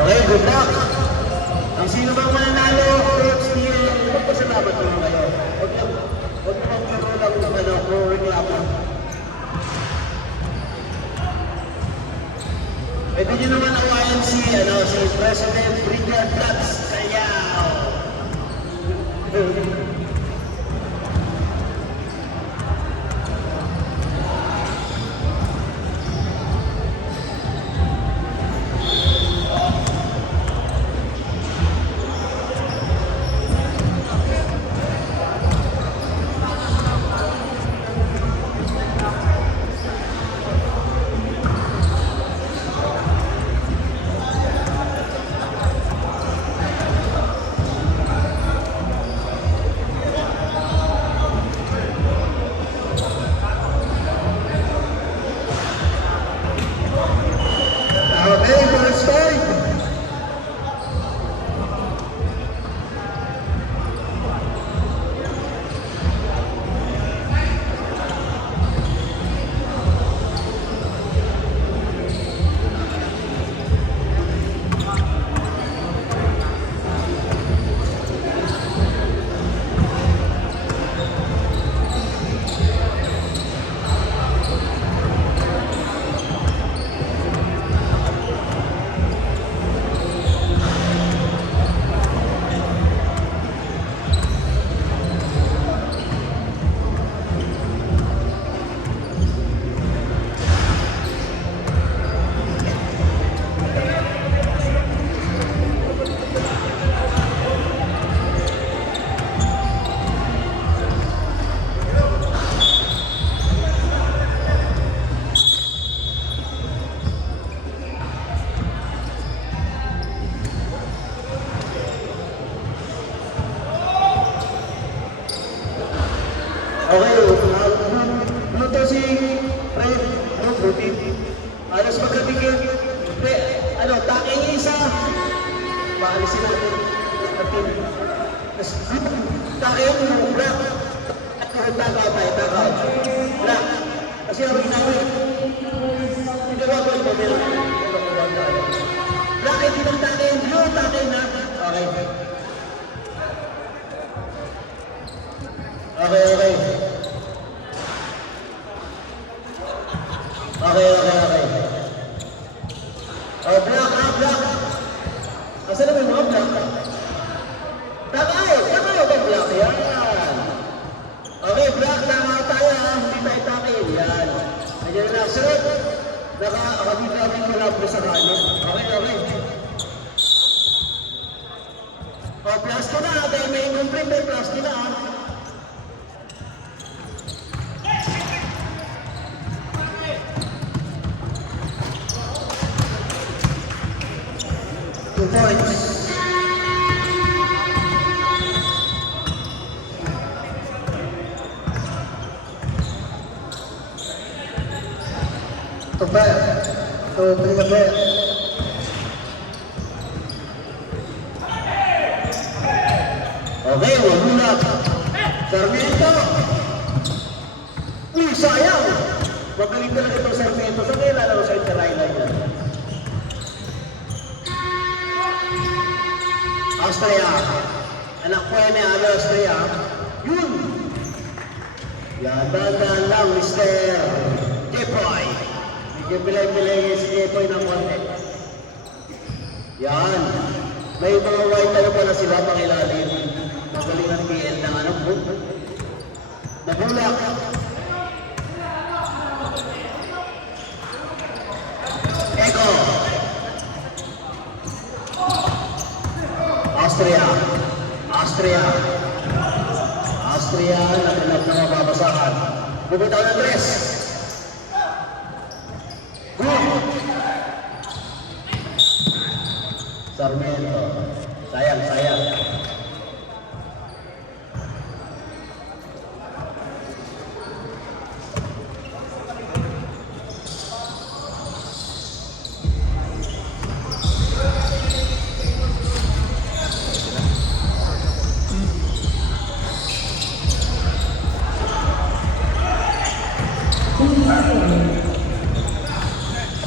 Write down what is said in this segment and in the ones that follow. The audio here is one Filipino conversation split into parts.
Okay, good luck. Ang sino bang mananalo, Coach Neil, magpasalamat naman kayo. Huwag mo puro lang puro reklamo. Pwede nyo naman ang YMC, si President Brigadier Platz Kayaw. Okay, first time. Okay, luto si Fred, buti. Alas magkabigyan. Taking isa. Paalisin natin. Taking yung black. Takaw tayo. Black. Kasi ang ginawin. Hindi ba ako ito? Black, hindi ng taking. Blue, taking na. Okay. Okay. Oh, black. Asa na ba yung mga black? Takayo ba black? Yan. Okay, black, tama tayo ha. Hindi tayo takin. Yan. Ayan na, sunod. Nakakabit namin yung labo sa kanya. Okay. Oh, plus ko na. Dahil may incomplete, may plus ko na ha. Points. To bring a bet. Okay, wala. Sarmiento. Sayang. Magaling talaga itong Sarmiento. Sa kaya lalaro sa Inter-Island yan. Austria. Anak ko yan Austria. Yun. Yan, dahan lang, Mr. Jepoy. Medyo bilay-bilay si Jepoy ng konti. Yan. May mga white pala sila pang ilalim. Magaling ang PL ng Nabulak. Eko. Austria, natinap na mababasahan. Bubitaw ng dress. Sarmiento. Sayang.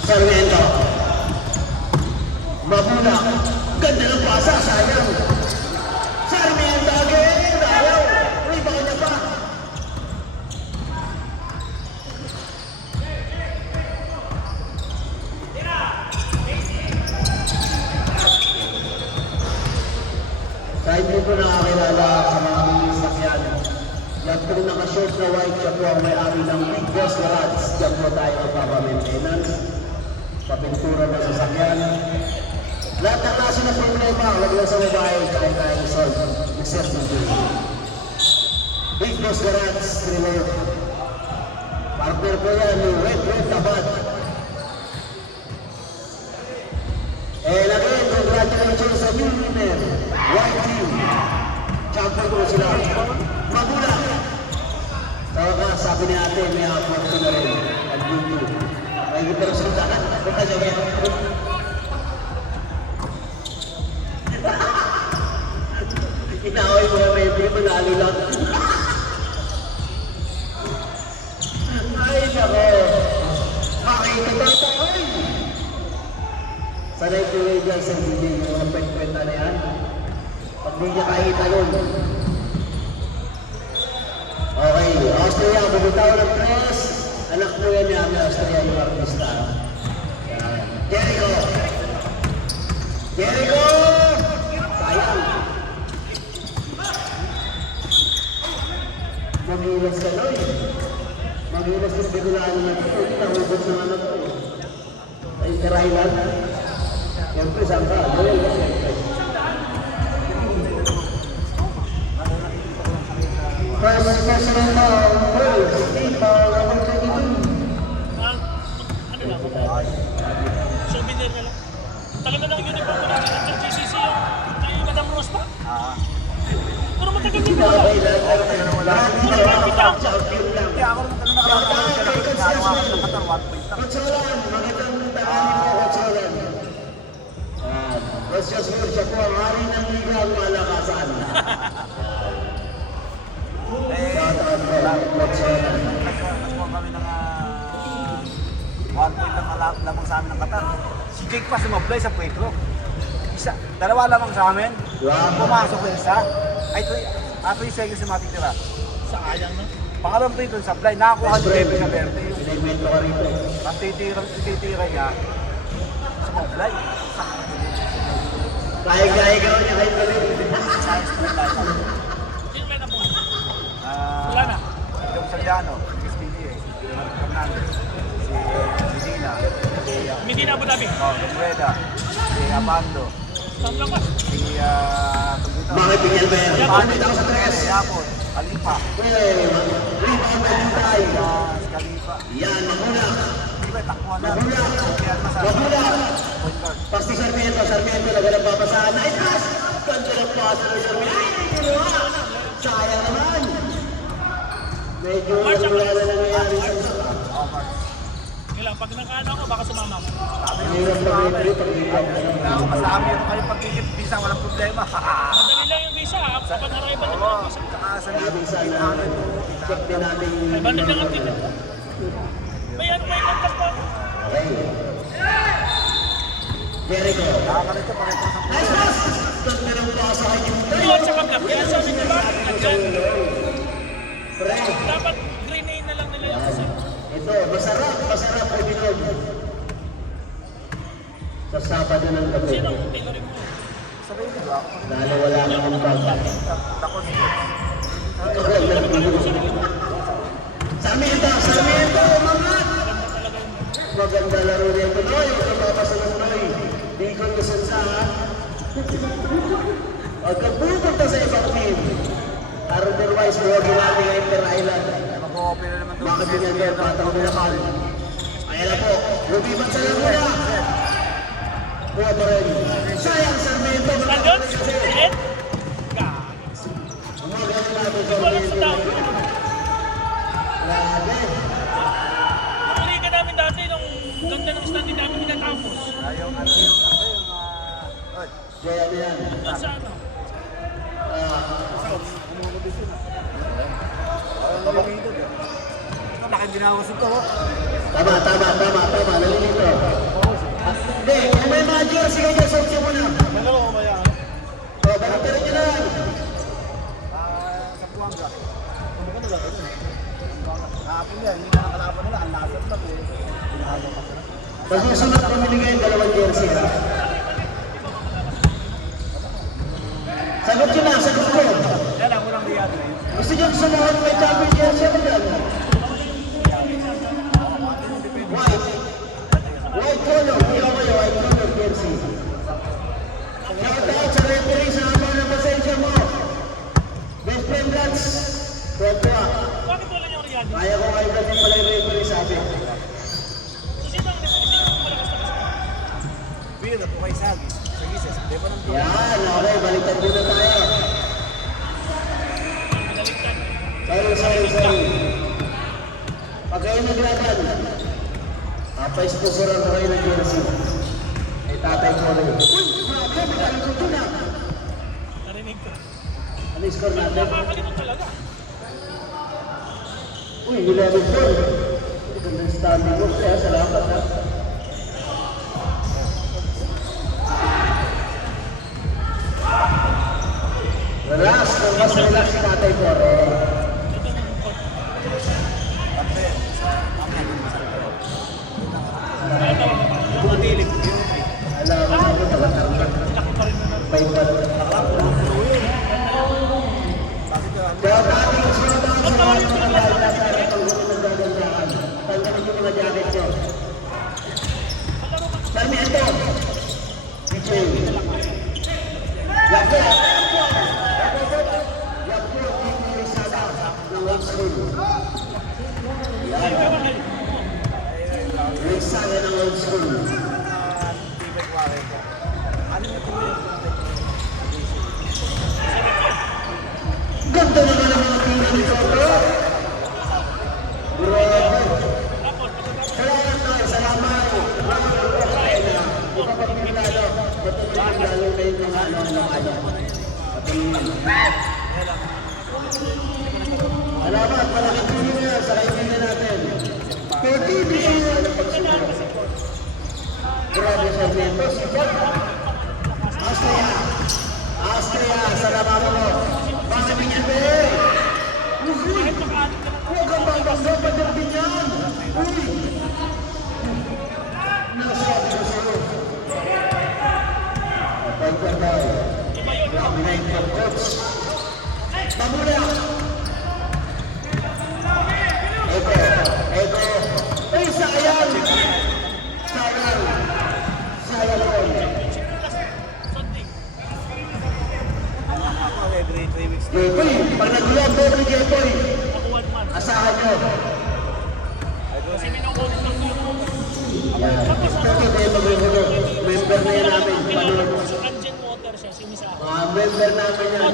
Sarmiento. Mabula. Magulak. Ganda ng pasa, sayang. Sarmiento again. Ayaw. Rebound niya pa. Kahit hindi ko nakakilala sa mga sakyan. Yan po naka-short na white, siya po ang may-ari ng Big Boss Garage. Diyan po tayo magpapamaintenance. Papintura ng sasakyan. Lahat ng klase ng problema, huwag lang sa babae, kaya tayo resolve. Reset na po. Big Boss Garage, Trilog. Partner po yan, yung Red Tabad. And again, congratulations sa new winner, White Team. Champion po sila. Magulang. Tawa sabi ni ate, may apot ko na rin. At buto. May iperasulta ka. Punta siya kaya. Inaway mo na may hindi, manalo lang. Ay, nako. Makita ba tayo? Sanay ko yung dyan sa hindi yung mga pwet-pweta na yan. Pag di niya kahita nun. Okay, Austria, bumitaw ng press. Anak mo yan niya, may Austria yung artista. Yan. Jericho! Jericho! Sayang! Magilas ka no eh. Magilas yung bigulaan na ito. Nahubot na anak ko eh. Ay, karailan. Siyempre, saan ka? Gawin ka. First person na first, Steve, number 22. Ano lang? Souvenir na lang. Talaga lang uniform ko natin ng GCC yung Madam Rose pa? Pero matagal din ba? Okay lang. Lahat dito, champion lang. Kaya ako naman talaga nakakalaman ka lang kung nagawa ko ng Qatar 1 point lang. Kutsolan, magandang tanganin po, Kutsolan. Rosya Smith, siya po ang hari ng Liga ang Malakasan. Shout out po, Kutsolan. Nagkuha kami ng 1 point lang lamang sa amin ng Qatar. Si Jake pa sumablay sa Pueblo. Dalawa lamang sa amin. Pumasok ko isa. Ay, ito yung second si matitira. Sayang no? Pangalawang ito yung supply. Nakakuha ni Bebe sa Verde. Sinimento ka rito. Ang titira niya, sumablay. Kaya ka niya kahit galing. Science supply. Sino may napunga? Wala na. Yung Saliano, si SPDA, si Fernandez, si Medina, si Hindi na Abu Dhabi. Lumbreda, si Abando, Saan lang ba? si Bakit tingnan ba yan? Bakit ako sa tres? Yapon, Alipa, Rebound na din tayo. Kalipa. Yan, magulak. Iba, takbuhan na. Magulak. Kaya naman sa Magulak. point guard. Pasti Sarmiento, nagalang papasahan. Ay, tas! Ganda ng pasa ng Sarmiento. Ay, ginawa! Sayang naman. Medyo wala na nangyayari sa isa. Oh, Mark. Kailan, pag nakaano ako, baka sumama ako. Sabi Ang ng hirap na may trip, ang hirap na ako, kasama yun kayo pag-ikip visa, walang problema. Madali lang yung visa, kapag arrival na lang yung visa. Tsaka sa Sabi sana, check din natin. Ay, bandit lang ang ticket. May ano, may contact pa. Okay. Jericho. nakakalito, pakita sa Nice pass! Ganda ng pasa kay Jumbo. Yun sa pagkat. Kaya sabi ko ba, nandyan. Pre. Dapat grenade na lang nila yung isa. Ito, masarap po binog. Sa Sabado ng gabi. Sino ang tailoring mo? sabihin nila, Lalo wala akong bag. takot Ikaw ang nagbinog. Sarmiento, umangat! Maganda laro nito. Noy, kapapasa ng Noy. Di ko gusto sa Huwag kang pupunta sa ibang team. Otherwise, huwag natin ang Inter Island. mag-o-open na naman Bakit yun yan, patang binakal. Ayan na po, lumipat sa Laguna. Buha pa rin. Sayang, Sarmiento. Nandun? Ed? Gagis. Umagaling natin, Walang sa Sarmiento. tao. Grabe. Yung liga namin dati, nung ganda ng standing namin tinatapos. Ayaw na oy, Kaya na yan. Nasa ano? laki binawas ito. Tama. Nalilito. Hindi, kung may mga jersey kayo, sorti mo na. Dalawa ko ba yan? O, balitarin nyo na lang. Sa Puanga. Ano ba ito? Kahapon yan, hindi na nakalaban nila. Ang lasot lang eh. Pinakalaban pa sila. Masusunod pumili kayo dalawang jersey. Ha? Sagot nyo na, sagot ko. Yan ang unang riyad na yun. Gusto nyo sumuot may champion jersey ako dyan? White. White color. Hindi ako kayo, white color jersey. Shout out sa referee sa haba ng pasensya mo. Best friend Lats. Pwede. Bakit wala niyang riyadi? Kaya ko kayo kasi pala yung referee sa akin. Sino ang malakas na kasi? Bill at Ukay Sagi. Sige, sis. Di ba nang Yan, okay, baliktad muna tayo. Sorry. Pag kayo naglaban, pa-sponsoran ko kayo ng jersey. Ay tatay ko rin. Uy, grabe, may talikod ko na. Narinig ko. Ano yung score natin? Nakakalikot talaga. Uy, 11-4. Ito na standing mo. Kaya salamat ha. Relax, mas relax si tatay ko rin. Tumatilig. Alam mo ako talatangkat. May ba? Kaya dating sinabang sa mga pagkakala sa akin pag gano'n nagdadandaan. Tanggalin yung mga jacket nyo. Sarmiento. DJ. Yapo. Yapo, King Rizada ng old school. Yan. Rizada ng old school. Ano yung tumulong? Ganda naman ang mga tingin ni Soto. Grabe. Salamat na, salamat. Ipapagpilado. Patuloy kayo ng ano ng kanya. Salamat, malaking tulong yan sa kaibigan natin. PTV. Grabe sa Neto. Austria, salamat mo. Masabi niya, be! Huwag kang babasa, pagdating yan! Uy! Nasabi ko sa'yo. Pagkakay. Grabe na yung coach. Pamula! Eko. Ay, sayang! Sayang ko. Every 3 weeks. Jepoy, pag nag-vlog ko ni Jepoy, asahan nyo. Kasi minukulit lang ko yung Pero kayo mag-revolve. Member na yan namin. Panood. Angen water siya, sinisa. Member namin yan.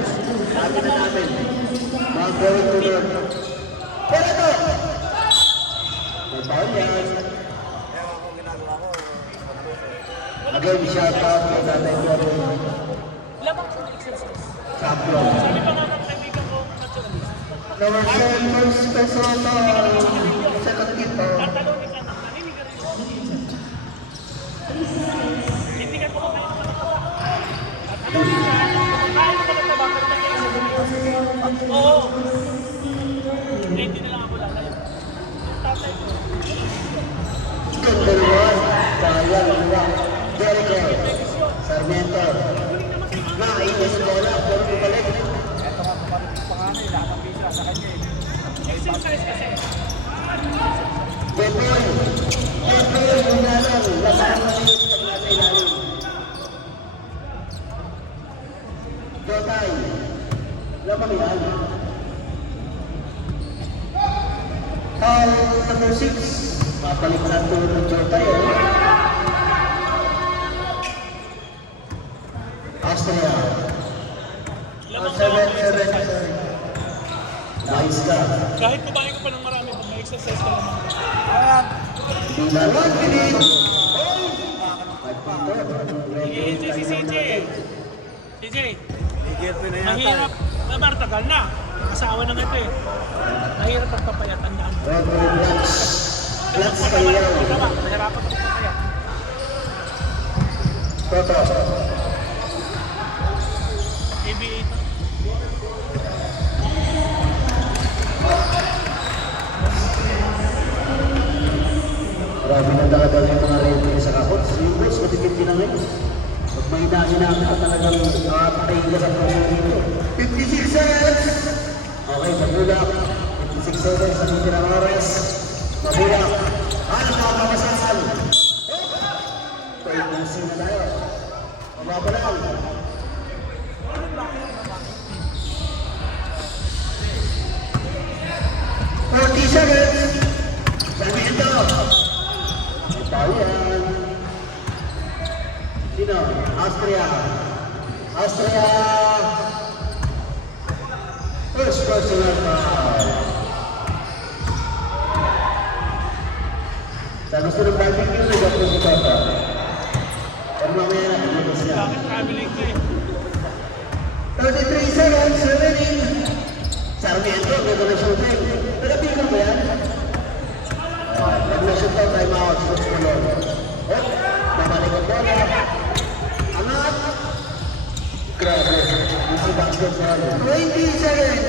Sabi na namin. Mga gawin ko doon. Pero ito! May taon yan. Ewan ko ginagawa ko. Again, shout out kay Tatay Floro. Lamang ko na exercise. Champion. Sabi pa nga ng kaibigan ko, naturalist. Number 7, first peso ito. Second dito. Tatalonin ka na, naninigarin ko. Hindi ka ko kayo ng mataba. Tatalonin ka, kahit ko mataba, pero nangyari. Oo. Hindi na lang ako lalayo. Tatay ko. Number 1, Sayang, Luwa. Jericho. Sarmiento. Nainis ko na, pero bumalik. Ito nga kumalit yung panganay. Lahat ng visa sa kanya eh. Exercise kasi. Jepoy, yung nalang, lasahan mo yung paglatay namin. Jotay, lamang yan. Number 6, mapalik na ito ng Jotay, Austria. 7-7, nice ka. Kahit kumain ko pa ng marami, pag may exercise ka naman. Ayan. Bilawan, pinit! Si CJ. CJ, Girlfriend na yata. mahirap. Tagal na. Asawa na nga ito eh. Mahirap pagpapayat. Tandaan mo. Rodrigo Blancs. Blancs kayo. Mahirapan pagpapayat. Toto. ABA to. Grabe na talaga yung mga rating sa kapot. Yung boss, matipid din naman. Pag may hinahinaan ka talagang makakatayin ka sa puso dito. 56 seconds! Okay, mabulak. 56 seconds sa Nitira Ores. Mabulak. Ano mga kamasasan? Pwede yung sina tayo. Mababa lang. seconds. Sarmiento. Bayan. Sino? Austria. Austria. First personal foul. Sa gusto ng barbecue, nag-apos si Toto. Pero mamaya na, nag-apos niya. Bakit traveling ko eh? 33 seconds remaining. Sarmiento, ganda na shooting. Pero tingnan mo yan. Pag na-shoot out, time out. Shoot mo lang. Oh, babalik ang bola. Angat. Grabe. Easy basket sa 20 seconds.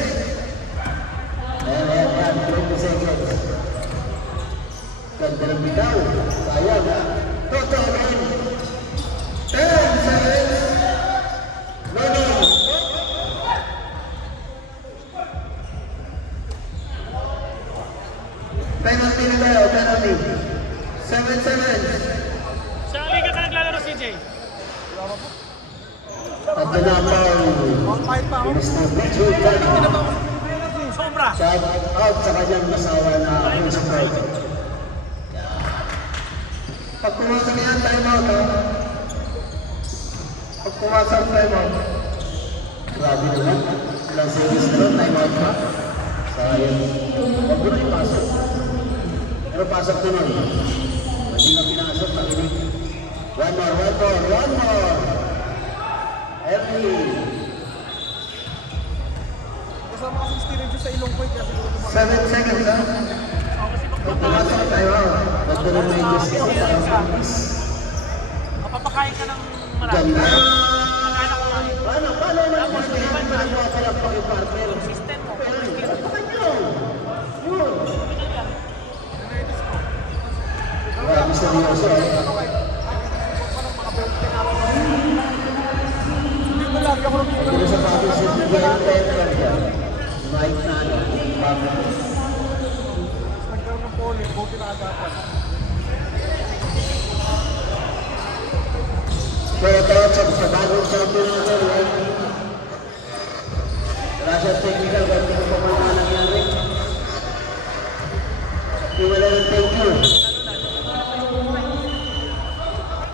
Ayan, 20 seconds. Ganda ng bitaw. Sayang ha. Toto again. 10 seconds. No. Penalty na tayo, penalty. 7 seconds. Saan liga ka naglalaro, CJ? At the number. On fight pa ako. Mr. Richard Cano. Sobra. Shout out sa kanyang masawa na Christopher. Pag pumasok yan, time out ha. Pag pumasok, time out. Grabe naman. Ilang series na lang, time out ha. Sayang. Huwag mo na yung pasok. Pero pasok naman. Hindi nga pinasok, nakinig. One more. Every. Kasama kasi si Steven Diyos sa ilong ko kasi 7 seconds ha. Pag pumasok, time out. Ba't na naman yung justice? Mapapakain ka ng marami. Ganda. Pagkain ako marami. Paano na mas may ginagawa pa lang pang partner? System mo. Bakit yun? Yun. Grabe seryoso. Hindi mo lagi ako lang Pero sa bagay si Miguel Pedro yan. Mike na ano. Bakit? nagkaroon ng poli, buti na agapan. Pero ito sa bagong champion natin, right? Wala siya technical, pero hindi ko pa mga nangyari. Wala ng thank you.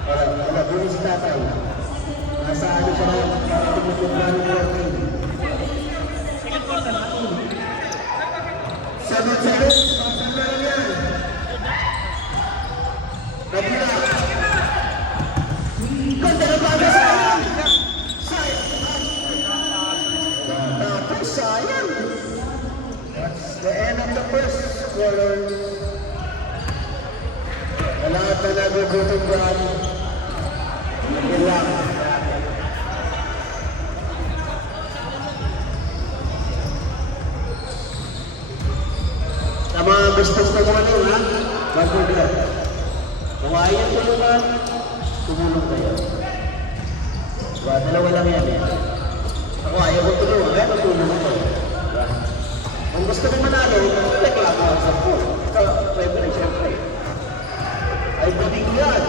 Wala, buhay si tatay. Nasa ano siya na, tumutuglan ng working. Second quarter na. 7 seconds, pasang na lang yan. Nabila. Ganda na baga sayang. Tapos sayang. That's the end of the first quarter. Lahat na nagugutom dyan. Yun lang. Sa mga gustos na naman ha, mag-google. Kung ayaw tulungan, tumulong kayo. Diba, dalawa lang yan eh. Ako ayaw ko tulungan, kaya matulong ako. Diba? Kung gusto ko manalo, reklamo ako sa po. Siyempre. Ay binigyan.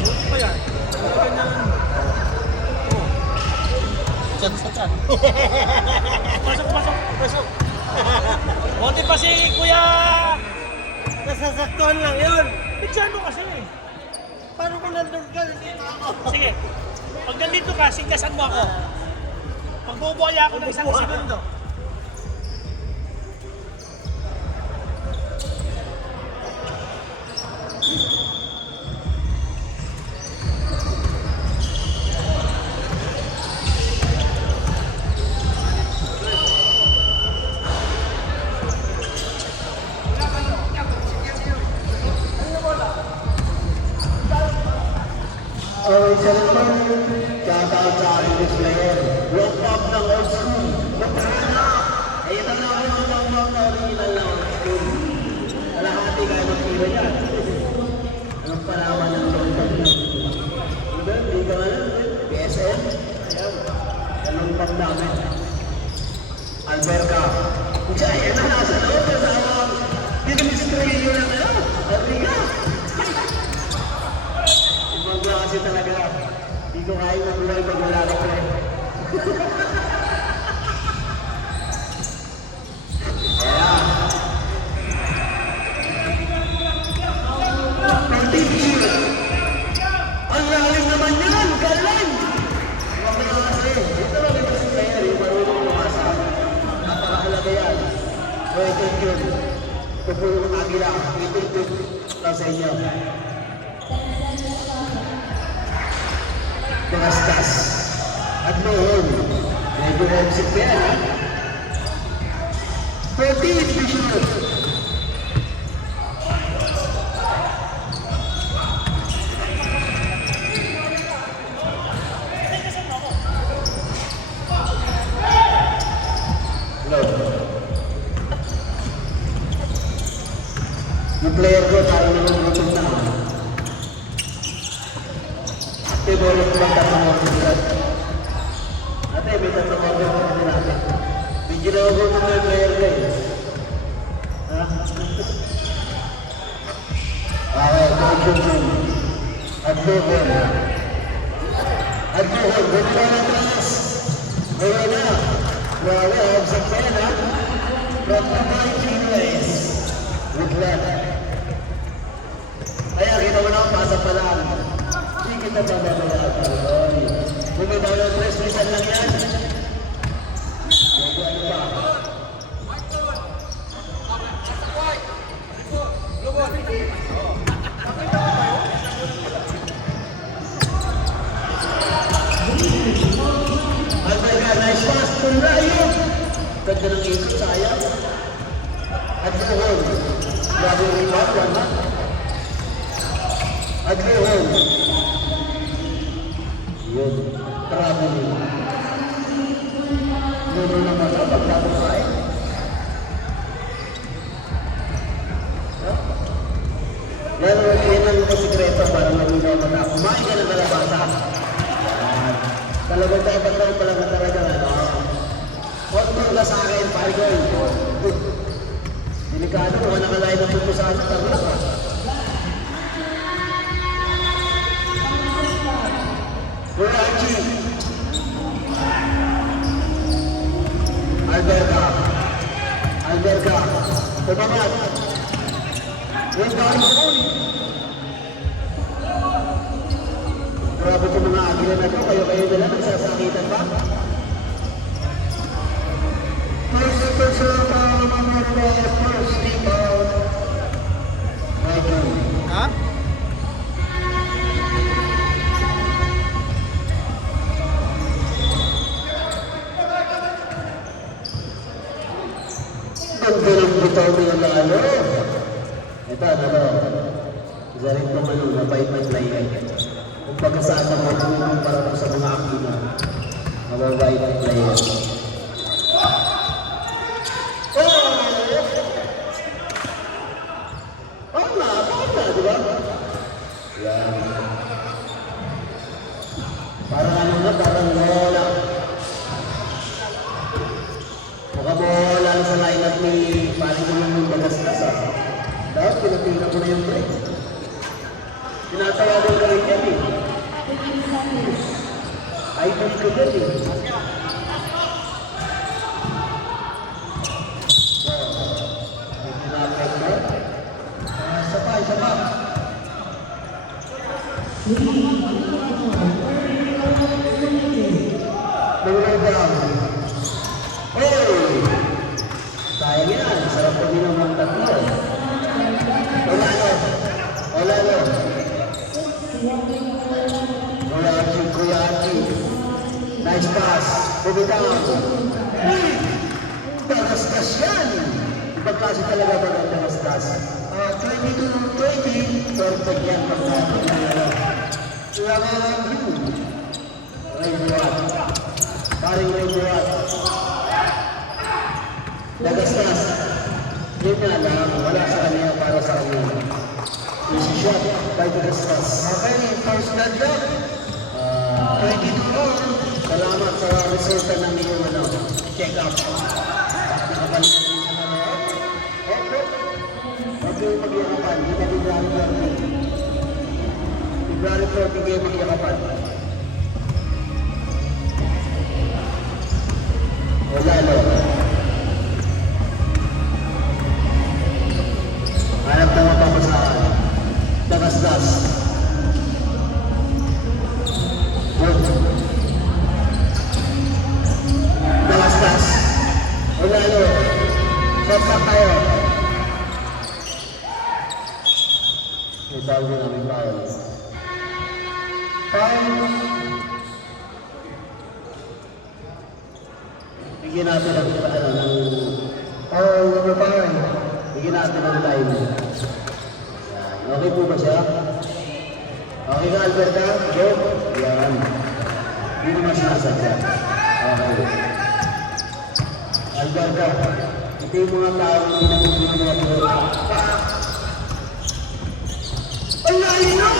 Buti pa yan. Chan. Pasok. Buti pa si Kuya. Nasasaktuhan lang yun. Pichano kasi eh. Paano kung nandun ka? Dito ako. Sige. Pag nandito ka, singgasan mo ako. Magbubuhaya ako ng 1 segundo. pound na original na old school. Kalahati kayo mag-kilo yan. Anong palaman ng lontong yan? Ano ba? Hindi ka alam. PSL? Ayan. Anong pang namin? Alberca. Kaya yan na nasa loob. Kasama. Dinimistoy yun ang ano. Alberca. Ibang klase talaga. Hindi ko kaya mabuhay pag wala ka pre. Ang lalim naman yan! Galing! Maklase! Ito lang ito si player, yung marunong lumasa. Napakahalaga yan. Waiting yun. Tupulong ng agila. Waiting yun lang sa inyo. Magastas. At noon, medyo homesick pa yan, ha? 14 Bishop. Yung player ko, parang naman na. Siguro ko lang tatlong order nila. Ate, may tatlong order nila natin. May ginawa ko ng mga player ko eh. Ha? Okay, confusion. Adluhon. Adluhon, ganito na ng taas. Ngayon na. Grabe, habsak pa yan ha. From the Viking Race. With left. Kaya ginawa na ang pasa pa lang. Hindi kita bababayaran. Kung may bawal press, lisan lang yan. Medyo ano ba? Alberca, nice pass. Tumrayo. Ganda ng ikot, sayang. At Luhon. Grabe yung rebound, one man. At Luhon. Yun. Grabe yun. Luhon naman na pagkakasay. Pero yan ang sikreto para malinaw mo na. Kumain ka ng kalabasa. Talagang dapat lang pala na talaga. Huwag ka sa akin, Pargoy. Delikado, wala nakalain na puto sa akin. Tabla ka. Burachi. Alberca. Alberca. Tumangat. Yung dahil ko. Grabe ko mga agila na ito. Kayo nila nagsasakitan ba? First person para naman mo first rebound. Ha? Ganda ng bitaw niya lalo. Ito, ano? Isa rin itong ano, mabait na player. Kung pagkasaan na matulong para sa mga akino. Mababait na player. Di ba? Yan. Parang ano na, parang wala. Mukhang wala sa lineup ni paling ko yung bagastas ah. Dahil pinatina ko na yung break. Tinatawagan ko rin yan eh. Idol ko yan eh. Isa pa. Lower down. Hey! Sayang yan. Sarap ko din ang tatlo. Olano. Kuyachi. Nice pass. Bumitaw. Bagastas yan. Ibang klase talaga ba ng bagastas? 22-20. Perfect yan. Pagkakot na yan. Langang view. Raybuat. Paring Raybuat. Bagastas. Yun nga lang, wala sa kanya para sa kanya. Easy shot by the distance. Okay, first blood shot. 22. Salamat sa resulta ng iyong check up. Nakabalik na rin sa mga. Huwag kayong magyakapan. Di ba February 30? February 30 kayo magyakapan. O lalo. Hanap na mapapasahan. Dagas-das. Dagas-das. O lalo. Shot tayo. May bawal na, may bawal. Bigyan natin ng bigyan natin ng time. Okay po ba siya? Okay ka, Alberta? Go? Yan. Hindi naman sinasadya. Okay. Alberta, ito yung mga tao hindi na mga po. Ay, ay, ay!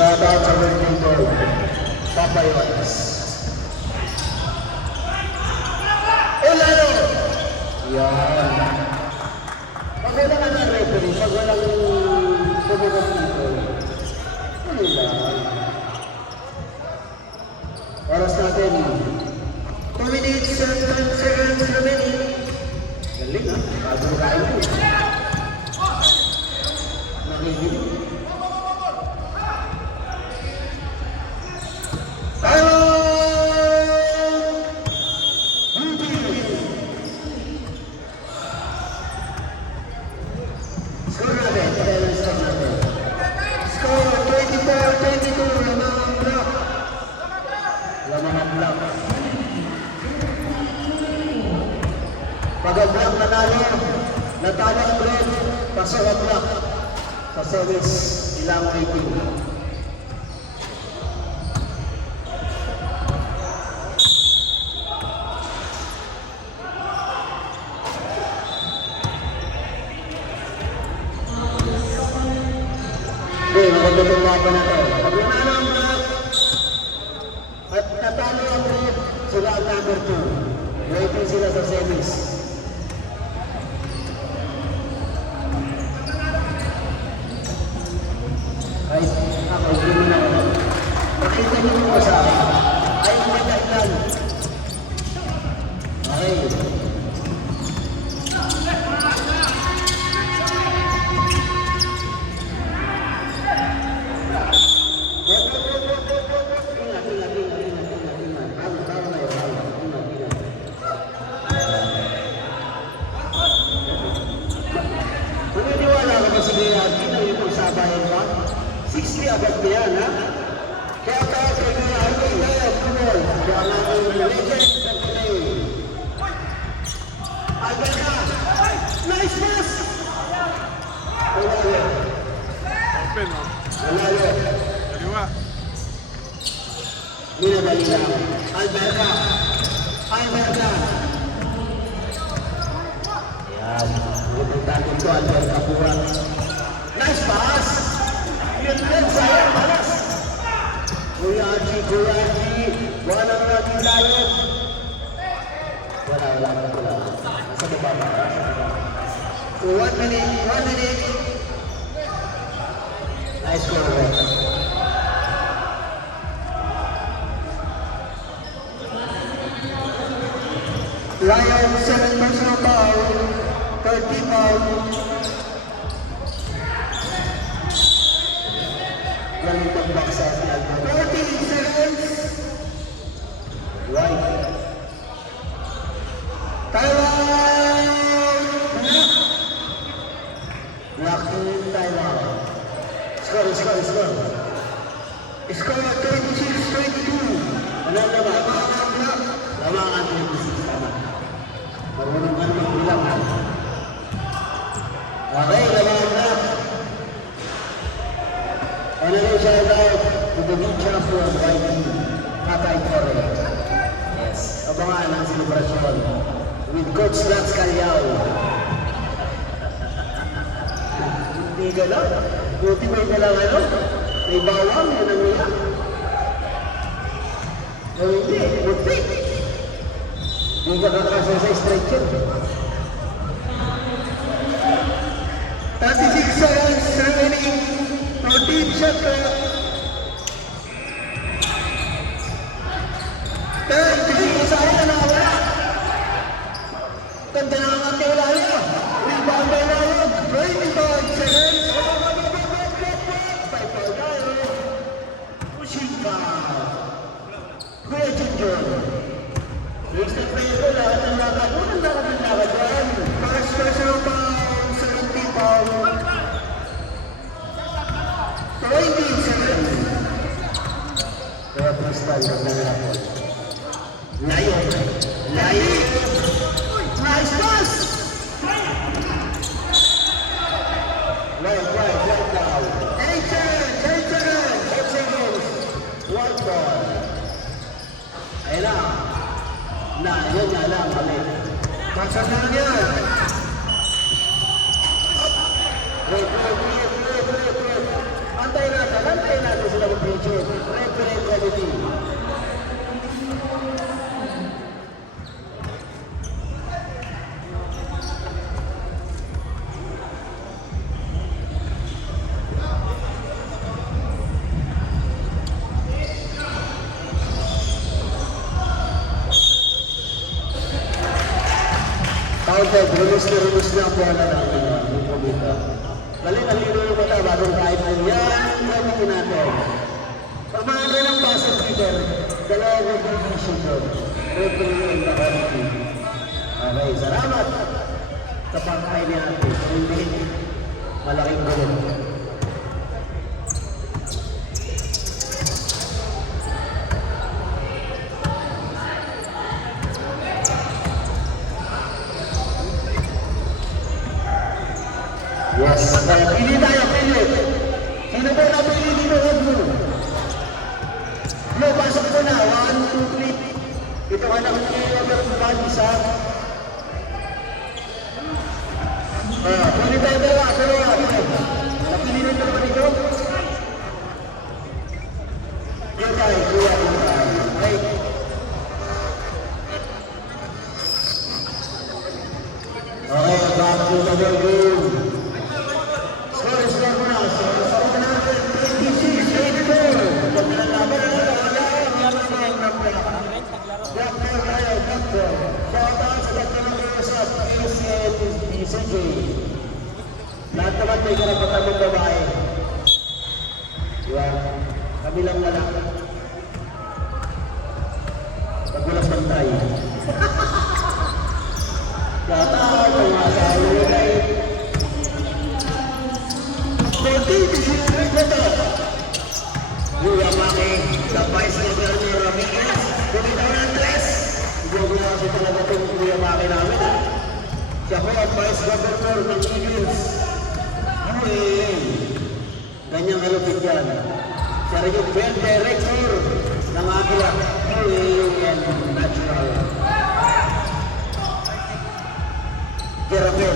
Shout out sa working ball. Papay Wise. Lalo! Yan. Pag wala ka ng referee, pag walang tumugot dito, ano lang? Oras natin. 2 minutes and 10 seconds remaining. Galing ha? Bago tayo. Nakikinig. Pag-block nanalo, natalo ang red, pasok ang block sa service, ilang rating. Okay, magandang laban na ito. Pag nanalo ang block at natalo ang red, sila ang number 2. Rating sila sa service. Ay, ako, hindi mo na ako. Pakita niyo mo sa akin. Ayaw mo dahilan. Okay. Maniniwala ka ba sa Gayaki na yung sabayan ka? 60 agad na yan, ha? Kaya kaya kaya kaya ay kaya kumol. Kaya nga ang legend ng play. Alberta! Nice pass! Alalo. Open, oh. Alalo. Kaliwa. Minadali lang. Alberta! Alberta! Yan. Pupuntahan ko ito, Alberta Pura. Nice pass! Yun din, sayang balas. Kuya Haji, walang natin tayo. Wala. Nasa baba ba? So 1 minute. Nice score. Lion, 7 personal foul, 30 foul. Galing pagbaksa si Alberto. 30 seconds. Right. Taiwan! Locking timeout. Score. Score 26-22. Ano naman? Tama ang 26. Tama. with Coach Lats Calyao. Hindi ka lang. Buti may dalang ano? May bawang, yun ang niya. O hindi, buti. Hindi ka kakasa sa stretcher. 36 seconds remaining. 14 shot clock. 10, sayang na nakawala. Ganda na ang ating layo. Rebound by Layo. 25 seconds. By Palgaro. Pushing foul. Kuya Junjun. Next na play ko, lahat ng lakad. Unang lakad ng lakad yan. First personal foul. 17 foul. 20 seconds. Kaya Crystal, huwag na lakad. Layo. Layo. Nice pass! Right down. 8 seconds. One ball. Ayun na. Yun nga lang kami. Pasok na lang yan. Wait. Antayin natin sila mag-picture. Red quality. Counted, release na ang bola ng Pumita. Galing ang lino ng mata, bagong kahit mo yan, gamitin natin. Pamaga ng pasok Peter, dalawang condition doon. Referee and quality. Okay, salamat sa pangkay ni ate. Hindi, malaking gulong. Yes, pili tayo, pili. Sino po napili dito, Edmo? No, pasok ko na. 1, 2, 3. Ito ka na kung number 1, isa. Pili tayo dalawa. Napili nito naman ito. Yan tayo, kuya. Right. Okay, back to the game. Score mo na. Score na natin. 26-84. Pagkalaban na Doctor tayo, Doctor. Shout out sa Doctor ng Kurosat, ACSBCJ. Lahat naman may karapatan ng babae. Diba? Kami lang na lang. Pag walang bantay. Shout out, ang mga asawa nila eh. Yamaki, the Vice Governor Ramirez, Bumitaw ng Tres. Hindi ko kasi talaga itong Yamaki namin. Siya po ang Vice Governor ng Eagles. Ganyang halupit yan. Siya rin yung Bell Director ng Aquila. UAN National. Gerapel.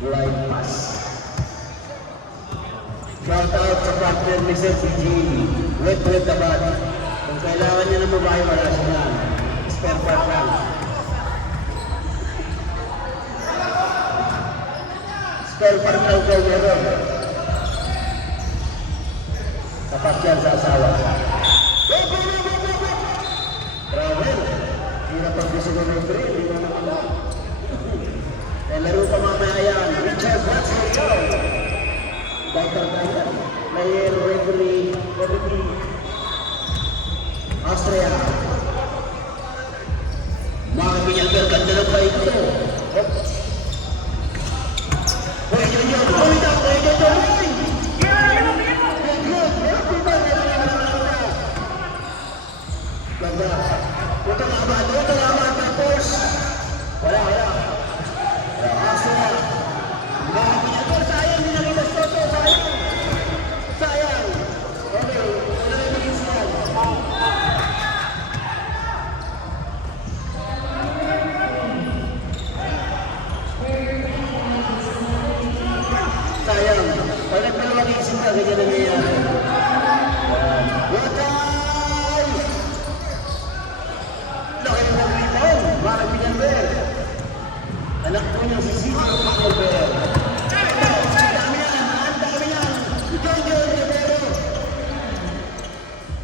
Right pass. Shout out sa partner ni CG. Wet the body. Kung kailangan niya ng babae, wala siya. Spare part lang. Spare part lang daw meron. Tapat yan sa asawa. Travel. Hirap ang gusto ko ng trail. Hindi mo naman ako. Laro pa mamaya yan. Richard Blatsko. Dr. Daniel. Player, referee, Austria. Mga pinyagal, ganda ng bike ito. Ganda. Ito laban. Tapos. Wala. Austria. Mga pinyagal, sayang. Hindi nakita Soto, sayang. Okay. Wala na yung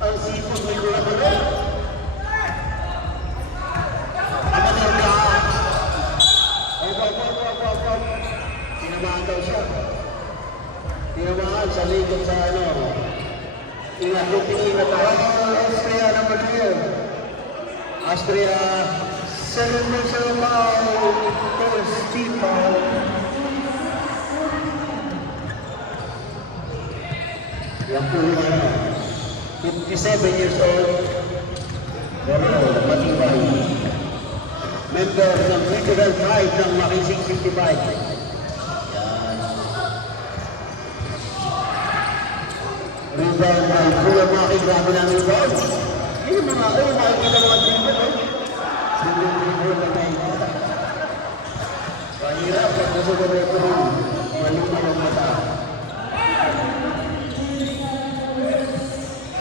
ang sipon may gula pa rin. Amador ka. Op. Tinamaan daw siya. Tinamaan sa likod sa ano. Ingat ako. Austria naman yun. Austria. 7 years old now. First people. Yan po yung 57 years old. Pero matibay. Member ng critical tribe ng Makisig 55. Yan. Rebound by Kuya Maki. Grabe na rebound. Yun mga makikita mga dribble. Single dribble na may pahirap. Pag gusto ko na ito rin. Maluma ng mata.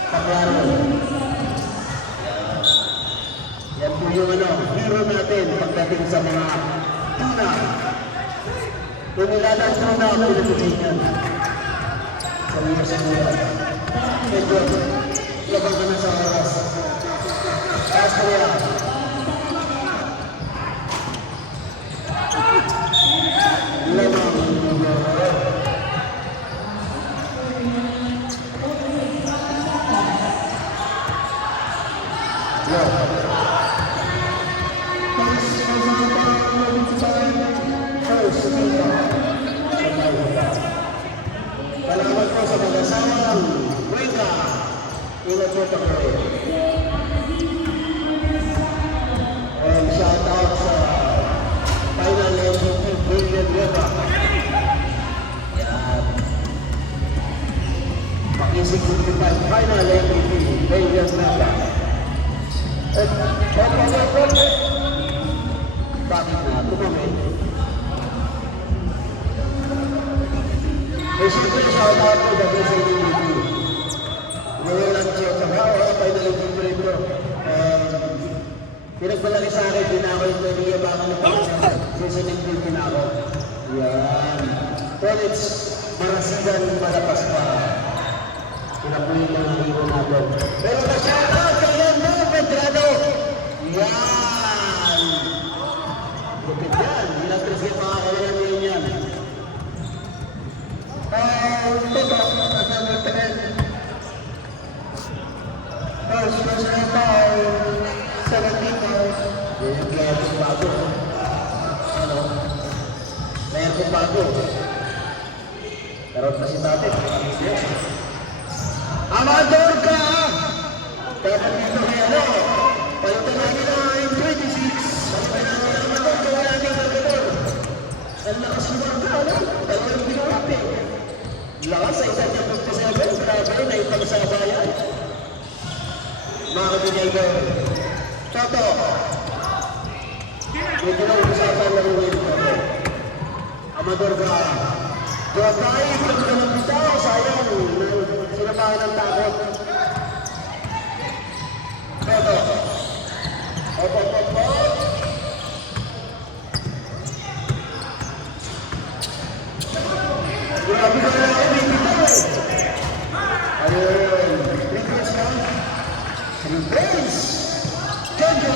Paklaro. Yan po yung hero natin pagdating sa mga tuna. Kung nilalang tuna, pinatuloy sa mga sigura. Medyo, labang ka na sa oras. Austria. Salamat po sa mag-asawang Wika. Ingat po ito kayo. And shout out sa final MVP William Wika. Yan. Makisig 55 final MVP William Wika. Bakit na? Tumamit. Basically, shout out to the best MVP. Nawalan siya sa mga final MVP ito. Pinagbalaki sa akin, pinako yung Korea baka na season MVP na ako. Yan. College, marasigan, malapas pa. Pinapunin lang ang hero natin. Pero na-shout out kayo mo, Pedrado! Yan! Lupit yan. Ilang presyo makakawalan niyo yan. First personal foul, 17 fouls. Yung player kong bago. Ano? Player kong bago. Karoon pa si Tate. Amador ka! Dapat dito kay ano? Palitan natin ang M26. Palitan natin ang Amador. Kaya natin ang Amador. Ang lakas naman ka, ano? Dalawang binuwap eh. Lakas sa isa niya 57. Grabe, naipag sa bayan. Mga kabinay ko. Toto. Medyo na usapan lang yung ito. Amador ka. Tuwagay, pagkalang kita. Sayang. Sinabahan ng takot. Toto. Opo. Grabe ka na ako, baby ko eh. Ayun. Request ka? Request! Jojo!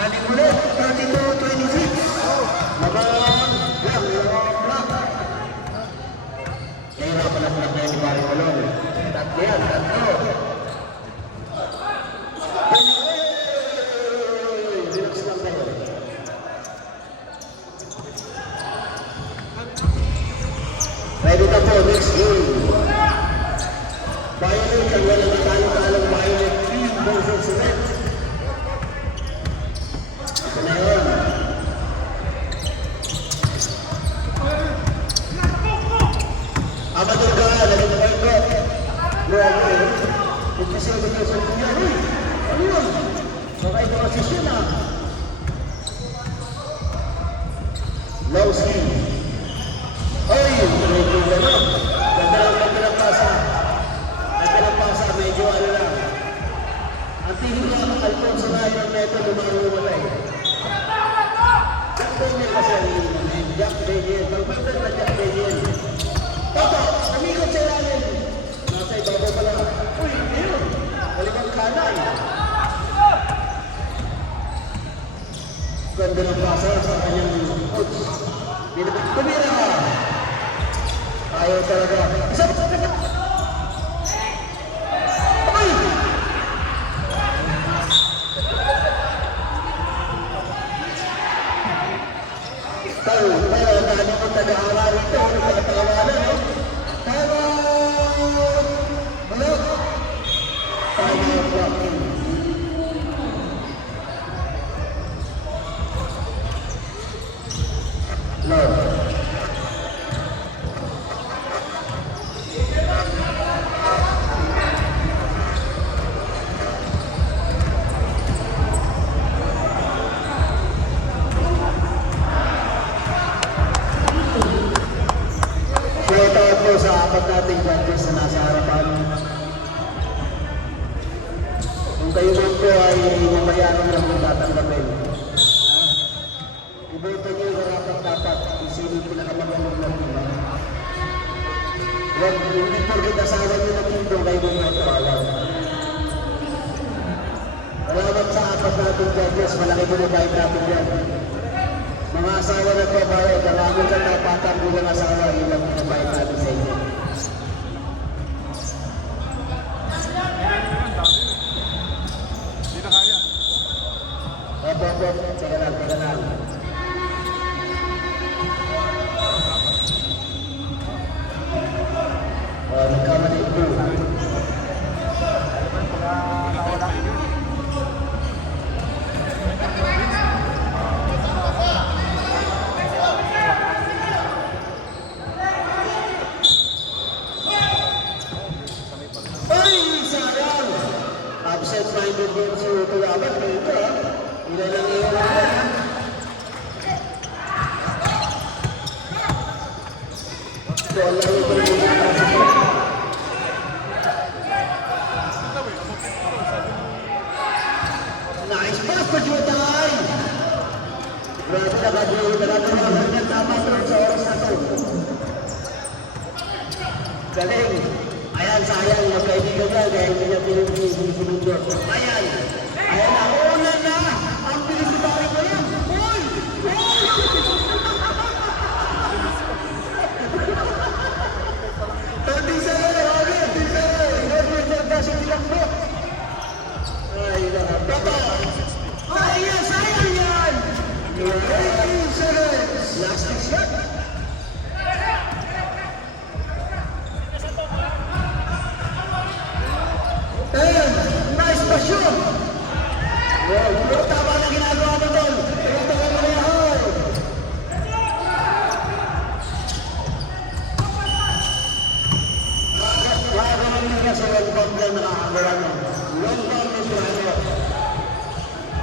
Aning ulit, 32-26. Laban! Block! Nahirapan ang block na yun ni Barry Colon. Tatlo yan, tatlo. Relax lang kayo. Ready na po, next game. Violet ang walang natalo-talong Violet team versus Red. Ito na yun. Amador ka, naging point ko. Grabe. 57 years old niya. Uy, ano yun? Baka ito assist yun ah. Lowski. Oy, medyo ano, ganda ng pasa. Medyo ano lang. Ang tingin ko ang Alfonso na yung neto lumarumalay. Jack Daniel kasi ang tingin. Jack Daniel. Magpapit na Jack Daniel. Toto, amigo siya namin. Nasa ibabaw pala. bayaran lang kung tatanggapin. Iboto niyo yung dapat kung sino yung pinakamagaling na team. Huwag, hindi porkit asawa niyo na team doon kayo bumoto. Salamat sa apat natin judges, malaki binibay natin yan. Mga asawa na ito, bayad, ang amon ka tapatan bilang asawa, yun ang binibay natin sa inyo. Hindi na kaya. Opo, teka lang. Nagkamali ito. Ay, sayang! Absent-minded din si Tulaban dito, ha? Ilan lang iyon ako, ha? Ito, ang lalo ko rin yung nice pass for Jutay! Grabe, nakagawa ng tama sa oras na to. Galing! Ayan, sayang, magkaibigan niya, kaya hindi niya pinunod. Ayan na, una na! Ang bilis ni Barry ko yan! Uy! Ay, nakapito! Ayan, sayang yan! 18 seconds! Last shot! Ayan, nice pasyon! Wow, tama na ginagawa mo doon! Ito ka mo na yan! Wala ka man nila sa one-bomb na nakakagawa mo. One-bomb na siya ano.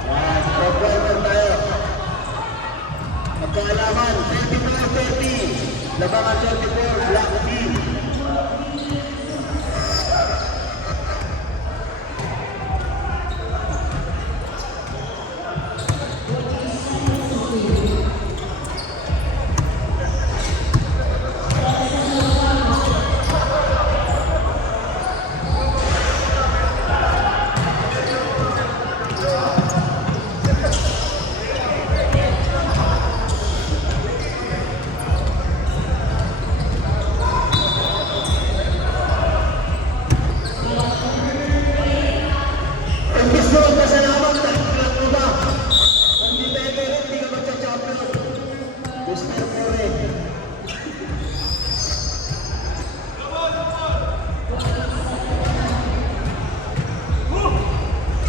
Ayan, one-bomb tayo. Magkaalaman, 34-30. Labangan 34, Black Team.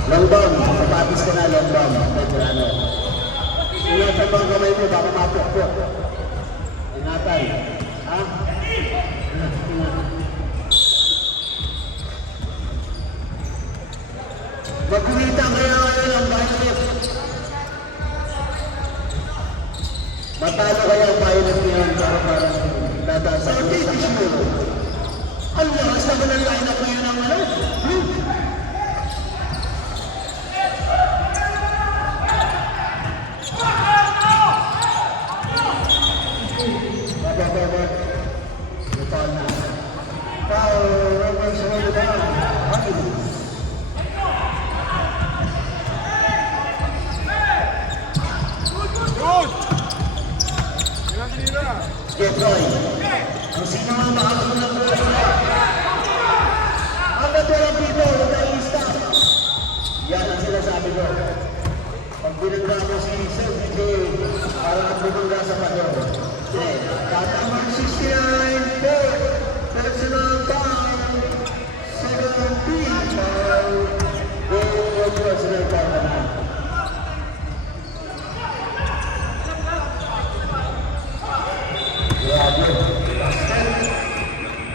Longbang, sapatis ka na, Longbang. Veterano. Ingatan mo ang kamay mo, baka mapukpok. Ingatan. Ha? Magkumitang kaya ngayon ang pilot. Matalo kaya ang pilot niyan para tataas sa issue. Ang lakas naman ang line-up ngayon ng ano? Jeffroy, ang sino ang makakasunod ng buhay nila? Hanggang walang dito, huwag tayo lista. Yan ang sinasabi ko. Pag binangga mo si Sir DJ, para at bumangga sa pador. Tatamang 69, personal foul, 17 foul, personal foul naman. Grabe.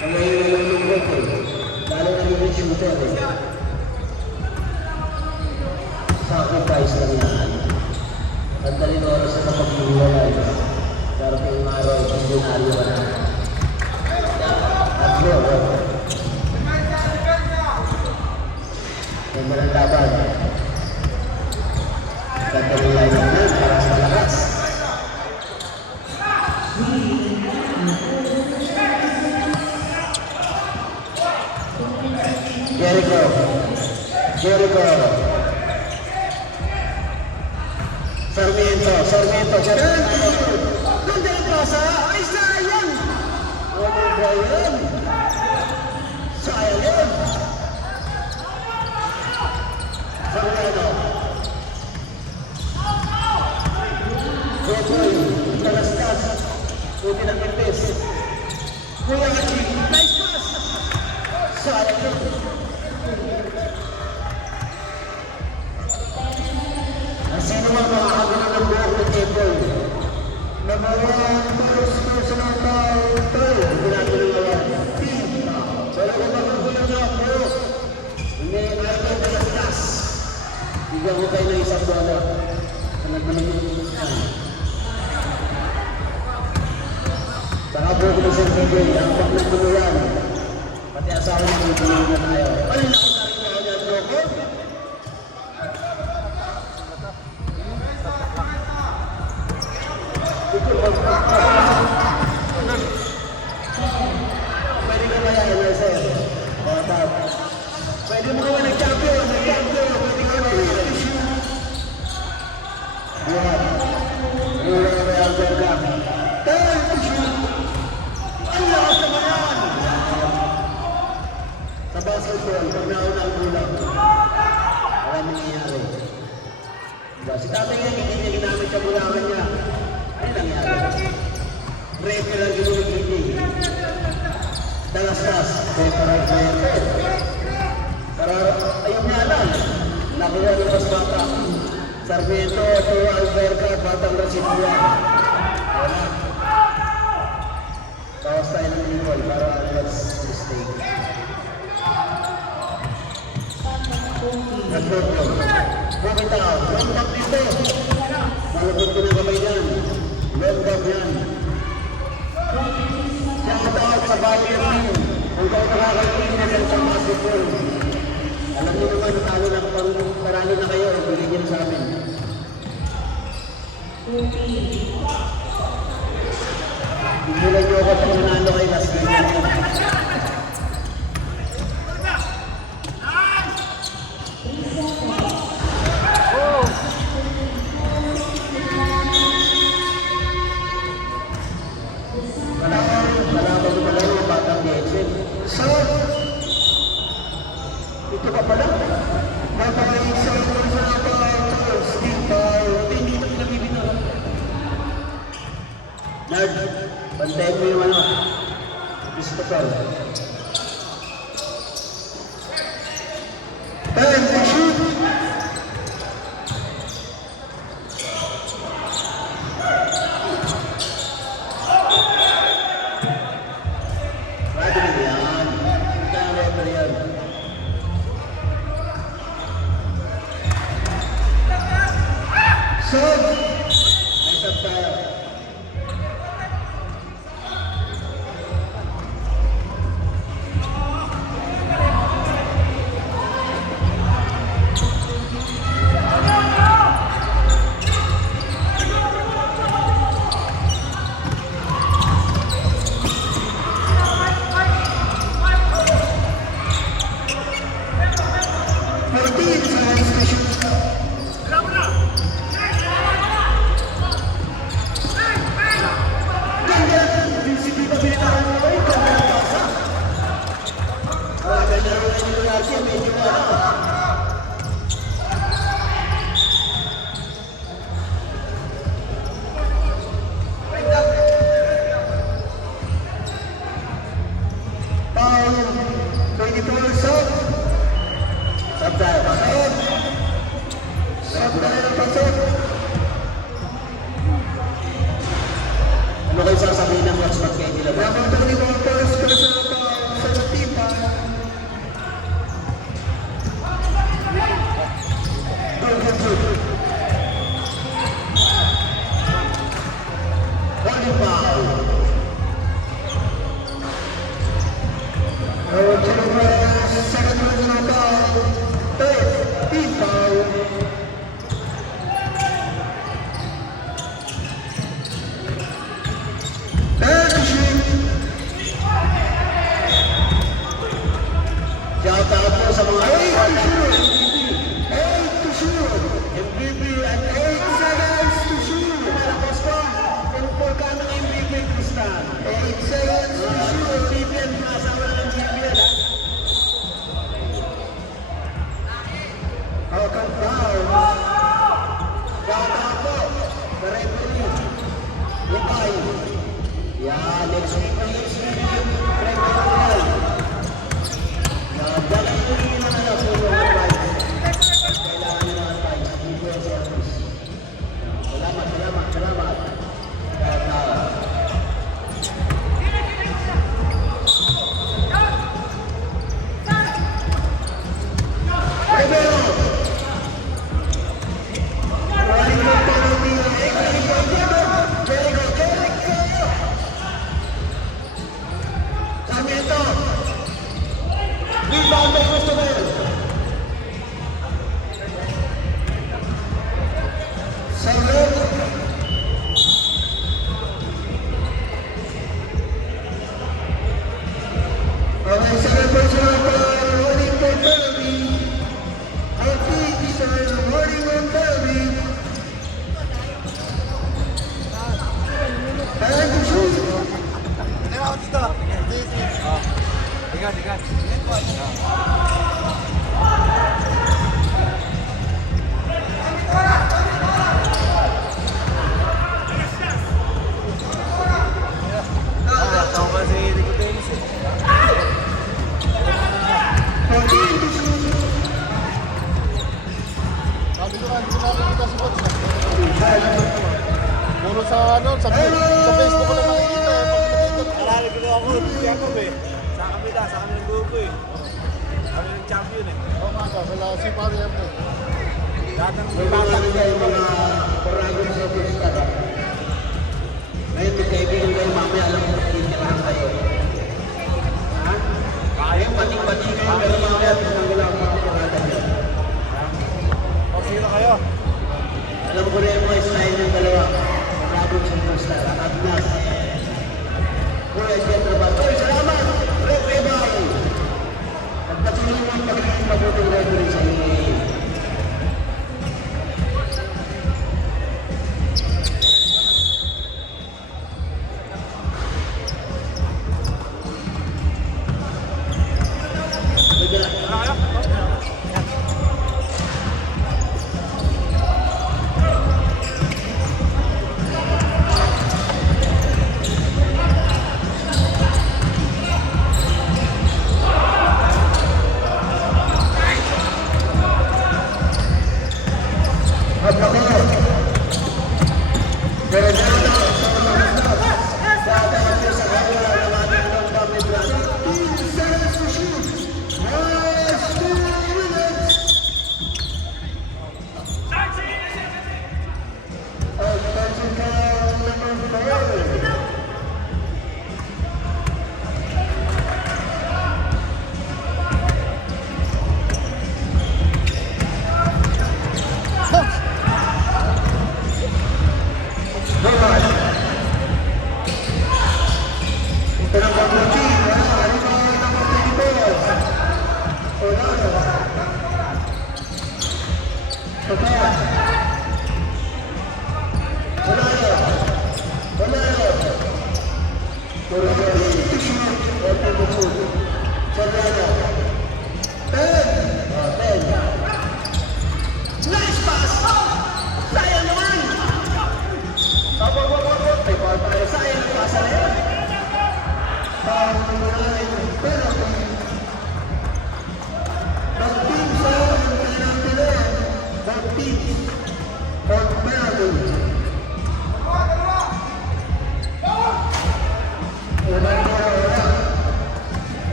Ang mahirap ng lungkot eh. Lalo na yung shooter eh. Sacrifice lang yan. Magdaling oras na kapag-iwalay. Darating yung araw, hindi nariyo ka na. At yun, may malang laban. Jericho. Jericho. Sarmiento. Sarmiento. Ganda ng pasa. Ay, sayang. Ano ba yan? Sayang yan. Sarmiento. Jokoy. Talastas. Buti ng Impis. Kuya Haji. Nice pass. Sayang yan. Sino ang makakagano ng buhok ng table? Number 1, first personal foul, third. Hindi natin ang award. Team. Wala ko magugulang na ako. Hindi, ayaw ko talastas. Bigyan ko kayo ng isang bola. Nagmanagin yan. Saka buhok ng isang table. Ang pag nagmanuyan. Pati asawa ng nagmanuyan na tayo. Ano yung nakasari na ako niyan, Joko? Pwede ka ba yan, sir? Pwede mo ka ba nag-champion? Nag-champion! Pwede ka ba yan? Yan. Mula ka ba yan, sir ka? Ang lakas naman yan! Sa basketball, pag nauna ang gulang, wala nangyayari. Si tatay nga, hindi niya ginamit sa bulangan niya. Ano nangyari? Reto lang ginulog-hindi. Dalastas. Pero ayun nga lang. Nakuha ng mas bata. Sarmiento, Pua, Alberca, Batang Rasitua. Wala. Tawas tayo ng Nicole para let's mistake. Nagpapag. Bumitaw. Lombak dito. Malabot ko ng kamay yan. Lombak yan. Shout-out sa bayan niyo. Kung kayo nakakainis sa basketball. Alam niyo naman, talo na kapag marami na kayo. Bigyan niyo sa amin. Bigyan niyo ako pag nanalo kayo last game. Ito ka pala. Napaka-isa ito sa napaka-ito. Steve Paul. Hindi ito pinag-ibinara. Nerd, bantayan mo yung ano. Gusto ko. And to shoot. Radyo yan. Ito ang referee yan. So, may sab tayo. Ano kayo sasabihin ng watchman kayo nila? sa mga 8 to shoot. MVP at 8 seconds to shoot. Malakas pa. Kung kano ng MVP Tristan. 8 seconds to shoot. Vivian, kasama na ng Vivian, ha? Count down. Count po. The referee. Lipay. Yeah, next week. Referee. Dalang tuloy na na po yung advice. Kailangan nyo ng advice. Hindi yung service. Salamat. Sarmiento. Rebound by Cristobal. Sarmiento. Okay, second personal foul, warning for penalty. I think this is a warning on penalty. And to shoot. Tira ako dito. Digan. Tahu kasi hindi ko tennis eh. Sabi ko nga, hindi ko nakikita si Coach. Puro sa Facebook ko lang nakikita. Marami ko ako, Jacob eh. Sa kami ng grupo eh. Kami ng champion eh. Oo nga ka, sila si Mariam eh. Lahat ng Ibatang kayo mga Coragos sa Tristan. Ngayon, magkaibigan kayo mamaya, alam mo, titirahan kayo. Ha? Kaya pating-pating kayo, pero mamaya, pinanggulang ang mga tirada niyo. O, sino kayo? Alam ko na yung mga style ng dalawa. Coragos sa Tristan. At Agnas. Kuya, siya trabaho. Oy, salamat! Red Rebay! At patuloy mo ang pagiging mabuting referee sa inyo. Ano kayo?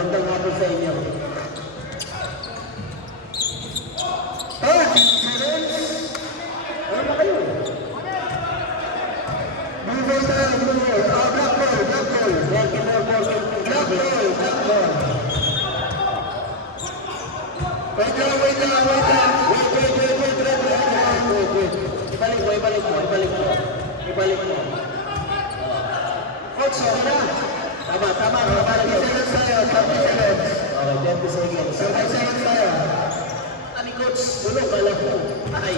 magandang hapon sa inyo. Ah, ano ba kayo? Blue ball tayo, blue ball. Ah, black ball, black ball. Black ball, black ball, black ball. Wait lang. Wait. Ibalik mo. Coach, sorry na. Tama. 30 seconds tayo. 30 seconds. Okay, 30 seconds. 30 seconds tayo. Ani coach, tulong, balak mo. Ay.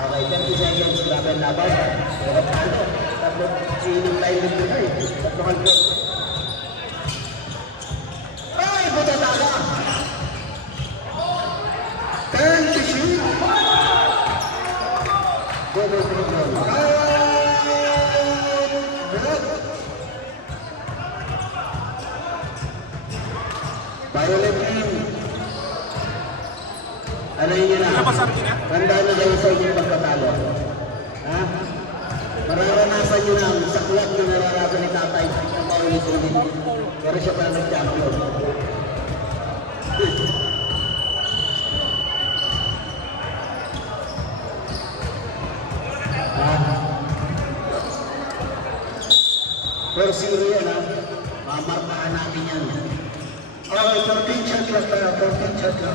Okay, 30 seconds. Laban. Pero paano? Tatlo, sinong line dito na eh. Tatlo kalpot. Ay, butataka! Turn to shoot! Go. Violet team. Ano yun na? Tandaan na kayo sa inyong pagkatalo. Ha? Mararanasan nyo lang sa club na nararasan ni tatay ang paulit-ulit. Pero siya pa nag-champion. Pero zero yan ha. Mamarkaan natin yan. Okay, 14 shot lang tayo. 14 shot lang.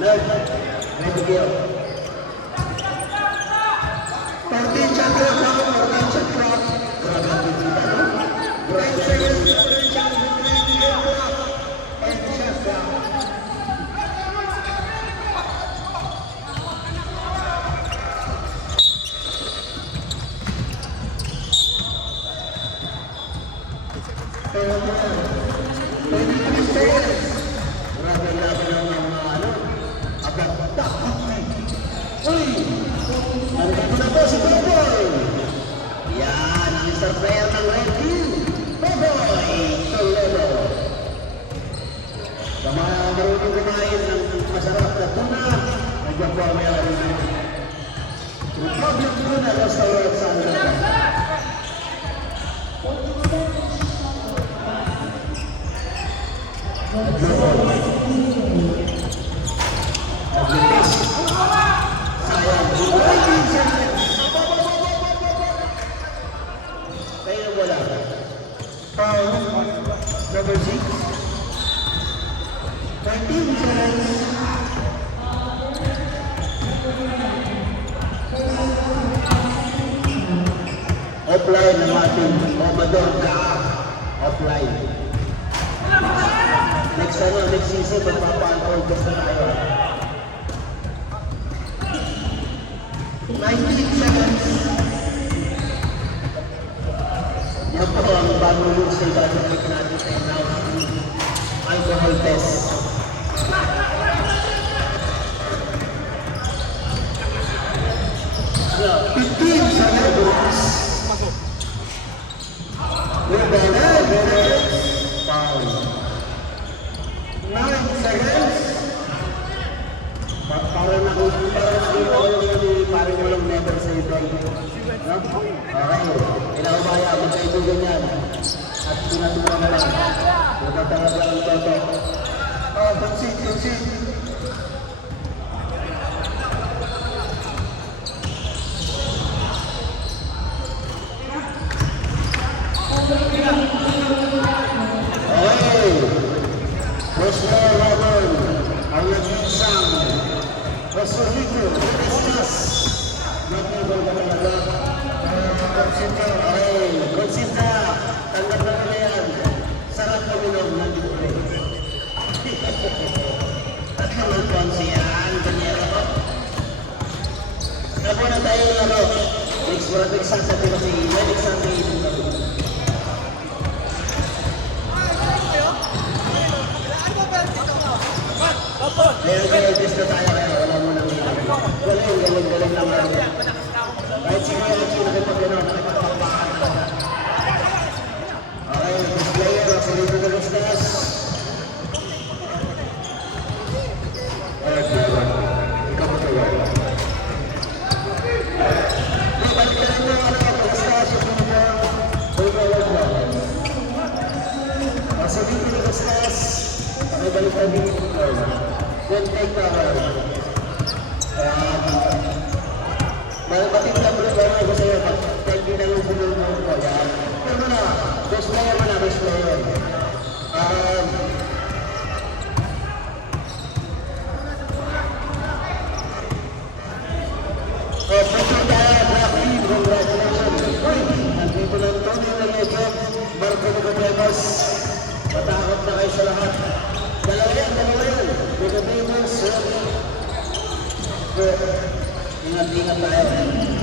Lord, ready go. 14 shot lang ako. 14 shot lang. Right seconds, differential between the game block and shot down. Number 6. 13 seconds. Offline ng ating Commodore Jack. Offline. Next season, magpapa-all gusto tayo. 19 seconds. Yan po ang bagong rules na gagawin natin sa alcohol test. So, 15 seconds. Foul. 9 seconds. Parang walang never say die. Okay. Inaumaya, magkaibigan yan. At pinatuwa na lang. Magkatalaga ang toto. Proceed. Okay. Rosmo Robin, ang nag-iisang Rosolito, Restas. Nag-ibang ka talaga. Consinta, tanggap na nila yan. Sarap kami ng nandito. At naman Consi yan, kanyero ko. Ako na tayo laro. Next Sunday kasi, next Sunday. Kaya test na tayo kaya wala mo nang galing lang. Kahit si Kuya Hachi nakipag-ano, nakipag-papakaan. Then take cover. Malapatid na bro, gawin ko sa'yo. Pag ginalubulong mo ko, yan. Pero na, best player mo na, best player. Second tayo, Rocky, congratulations. Uy, nandito lang Tony Nalejo, Marco Nicodemus. Matakot na kayo sa lahat. Dalawa yan. Nicodemus, Rocky. Ingat-ingat tayo.